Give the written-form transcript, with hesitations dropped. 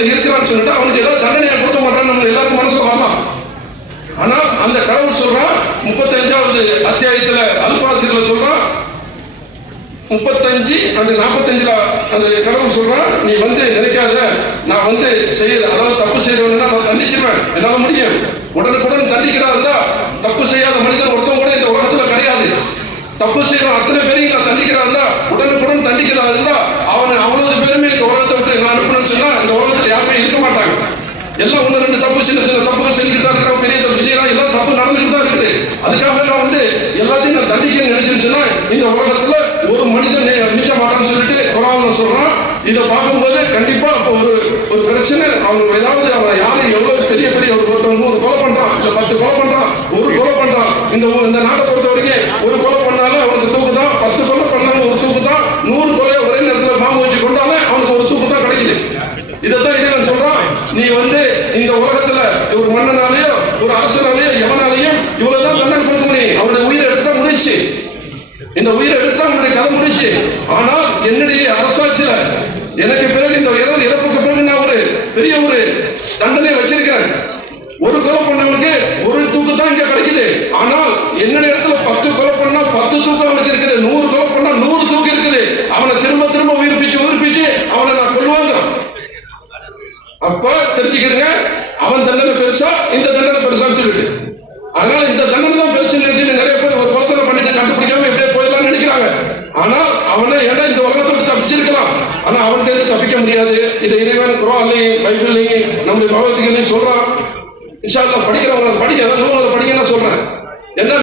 என்ன இருக்கிறான்னு சொல்லிட்டு அவனுக்கு ஏதாவது தண்டனையை கொடுக்க மாட்டான்னு நம்ம எல்லாருக்கும் மனசுல வரலாம். ஆனா அந்த கடவுள் சொல்றான் 35வது அத்தியாயத்துல அல்பாத்தில சொல்றான் 35:45 அந்த கடவுள் சொல்றான், நீ நினைக்காத நான் செய்யற அதாவது தப்பு செய்யறவனா நான் தண்டிச்சிருவேன், என்னால முடியும். உடனுக்குடன் தண்டிக்கிறா இருந்தா தப்பு செய்யாத மனிதன் ஒருத்தன் கூட இந்த உலகத்துல கிடையாது. தப்பு செய்யற அத்தனை பேரையும் நான் தண்டிக்கிறா இருந்தா உடனுக்குடன் தண்டிக்கிறா இருந்தா அவனை அவ்வளவு பேருமே இந்த உலகத்தை விட்டு நான் அனுப்பணும்னு சொன்னா இந்த உலகத்துல யாருமே இருக்க மாட்டாங்க. எல்லாம் 1-2 தப்பு சின்ன தப்புகள் செஞ்சுட்டு தான் இருக்கிறோம், பெரிய தப்பு செய்யலாம், எல்லாம் தப்பு நடந்துட்டு தான் இருக்குது. அதுக்காக நான் எல்லாத்தையும் நான் தண்டிக்க நினைச்சேன்னு சொன்னா இந்த உலகத்துல ஒரு மனிதன் மிஞ்ச மாட்டான்னு சொல்லிட்டு குர்ஆன்ல சொல்றான். இதை பார்க்கும்போது கண்டிப்பா ஒரு பிரச்சனை அவனுக்கு ஏதாவது அவன் யாரும் எவ்வளவு பெரிய ஒருத்தவங்க ஒரு கொலை பண்றான், இல்ல 10 கொலை பண்றான், ஒரு கொலை பண்றான். இந்த நாட்டை பொறுத்த வரைக்கும் ஒரு கொலை பண்ணாலும் அவனுக்கு தூக்கு தான், 10 கொலை பண்ணாலும் ஒரு தூக்கு தான், 100 கொலையை ஒரே நேரத்தில் பாம்பு வச்சு கொண்டாலும் அவனுக்கு ஒரு தூக்கு தான் கிடைக்குது. இதைத்தான் இறைவன் சொல்றான், நீ இந்த உலகத்துல ஒரு மன்னனாலேயோ ஒரு அரசனாலேயோ எவனாலேயும் இவ்வளவுதான் தண்டனை கொடுக்க முடியும். அவனுடைய உயிரை எடுத்தா முடிச்சு, இந்த உயிரை எடுத்தா அவனுடைய கதை முடிச்சு. ஆனால் என்னுடைய அரசாட்சியில எனக்கு பிறகு இந்த இறப்புக்கு பிறகு நான் பெரிய தண்டனை வச்சிருக்கிறேன். ஒரு கொலை பண்ணவனுக்கு ஒரு தூக்கு தான் இங்க கிடைக்குது. ஆனால் என்னுடைய இடத்துல 10 கொலை பண்ணா 10 தூக்கு அவனுக்கு இருக்குது, 100 கொலை பண்ணா 100 தூக்கு இருக்குது. அவனை திரும்ப உயிர்ப்பிச்சு அவனை நான் கொள்வாங்க. அப்ப தெரிஞ்சுக்கிறீங்க, அவன் தண்டனை பெருசா இந்த தண்டனை பெருசான்னு சொல்லிட்டு. அதனால இந்த தண்டனை தான் பெருசு நினைச்சு நிறைய பேர் ஒரு கொலை பண்ணிட்டு கண்டுபிடிக்காம இப்படியே போயிடலாம்னு நினைக்கிறாங்க. ஆனால் அவனை ஏன்னா இந்த உலகத்தோடு தப்பிச்சிருக்கலாம், ஆனா அவன்கிட்ட தப்பிக்க முடியாது. இதை இறைவன் குர்ஆன்லயும் பைபிள்லயும் நம்முடைய பகவத்கீதையிலையும் சொல்றான். இன்ஷா அல்லாஹ் படிக்கிறவங்களை படிக்க, நூல்களை படிக்க நான் சொல்றேன். என்ன